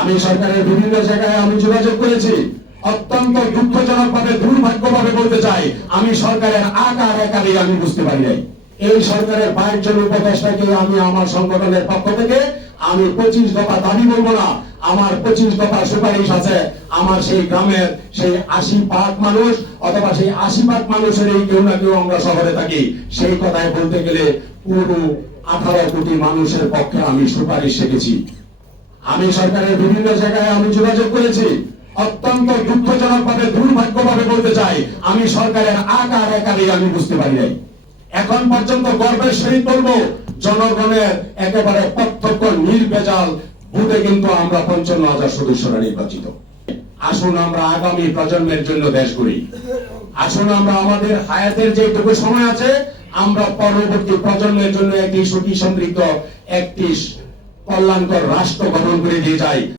আমি সরকারের বিভিন্ন জায়গায় আমি যোগাযোগ করেছি। অত্যন্ত দুঃখজনক ভাবে দুর্ভাগ্য ভাবে বলতে চাই, আমি সরকারের আকার একালি আমি বুঝতে পারি নাই। এই সরকারের বাইশ জন উপদেষ্টাকে আমি আমার সংগঠনের পক্ষ থেকে আমি পঁচিশ দফা দাবি বলব না, আমার পঁচিশ দফা সুপারিশ আছে। আমার সেই গ্রামের সেই আশি পাক মানুষ অথবা সেই আশি পাক মানুষের এই কেউ না কেউ আমরা শহরে থাকি। সেই কথায় বলতে গেলে পুরো আঠারো কোটি মানুষের পক্ষে আমি সুপারিশ রেখেছি। আমি সরকারের বিভিন্ন জায়গায় আমি যোগাযোগ করেছি। অত্যন্ত দুঃখজনক ভাবে দুর্ভাগ্য ভাবে বলতে চাই, আমি সরকারের আকার একালি আমি বুঝতে পারি নাই। এখন পর্যন্ত গর্বের সহিত বলব, জনগণের একেবারে প্রত্যক্ষ নির্বেজাল বুথে কিন্তু আমরা পঞ্চান্ন হাজার সদস্যরা নির্বাচিত। আসুন আমরা আগামী প্রজন্মের জন্য দেশ গড়ি। আসুন আমরা আমাদের হায়াতের যেটুকু সময় আছে, আমরা পরবর্তী প্রজন্মের জন্য একটি সুখী, সমৃদ্ধ, একটি কল্যাণকর রাষ্ট্র গঠন করে দিয়ে যাই